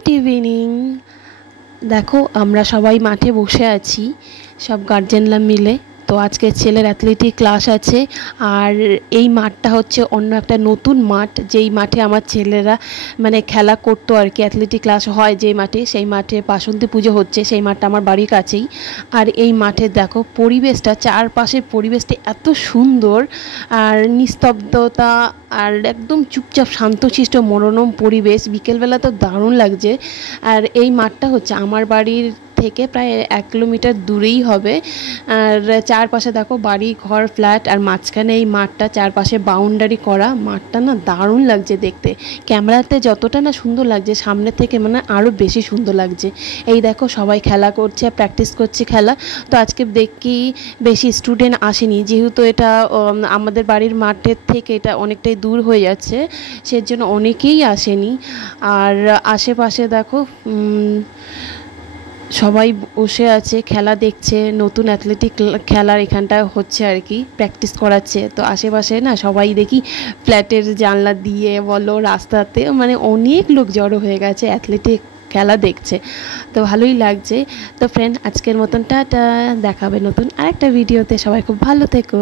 Good evening. দেখো আমরা সবাই মাঠে বসে আছি, সব গার্জেনরা মিলে। তো আজকে ছেলের অ্যাথলেটিক ক্লাস আছে, আর এই মাঠটা হচ্ছে অন্য একটা নতুন মাঠ, যেই মাঠে আমার ছেলেরা মানে খেলা করতো আর কি। অ্যাথলেটিক ক্লাস হয় যেই মাঠে, সেই মাঠে বাসন্তী পুজো হচ্ছে, সেই মাঠটা আমার বাড়ির কাছেই। আর এই মাঠে দেখো পরিবেশটা, চারপাশের পরিবেশটা এত সুন্দর, আর নিস্তব্ধতা, আর একদম চুপচাপ শান্তশিষ্ট মনোরম পরিবেশ। বিকেলবেলা তো দারুণ লাগছে। আর এই মাঠটা হচ্ছে আমার বাড়ির থেকে প্রায় 1 কিলোমিটার দূরেই হবে। আর চারপাশে দেখো বাড়ি ঘর ফ্ল্যাট, আর মাঝখানে এই মাঠটা, চারপাশে বাউন্ডারি করা। মাঠটা না দারুণ লাগছে দেখতে, ক্যামেরাতে যতটা না সুন্দর লাগছে, সামনে থেকে মানে আরও বেশি সুন্দর লাগছে। এই দেখো সবাই খেলা করছে, প্র্যাকটিস করছে খেলা। তো আজকে দেখি বেশি স্টুডেন্ট আসেনি, যেহেতু এটা আমাদের বাড়ির মাঠের থেকে এটা অনেকটাই দূর হয়ে যাচ্ছে, সেজন্য অনেকেই আসেনি। আর আশেপাশে দেখো সবাই বসে আছে, খেলা দেখছে। নতুন অ্যাথলেটিক খেলার এখানটা হচ্ছে আর কি, প্র্যাকটিস করাচ্ছে। তো আশেপাশে না সবাই দেখি ফ্ল্যাটের জানলা দিয়ে বলো, রাস্তাতে, মানে অনেক লোক জড়ো হয়ে গেছে, অ্যাথলেটিক খেলা দেখছে। তো ভালোই লাগছে। তো ফ্রেন্ড, আজকের মতন টাটা, দেখাবে নতুন আরেকটা ভিডিওতে। সবাই খুব ভালো থেকো।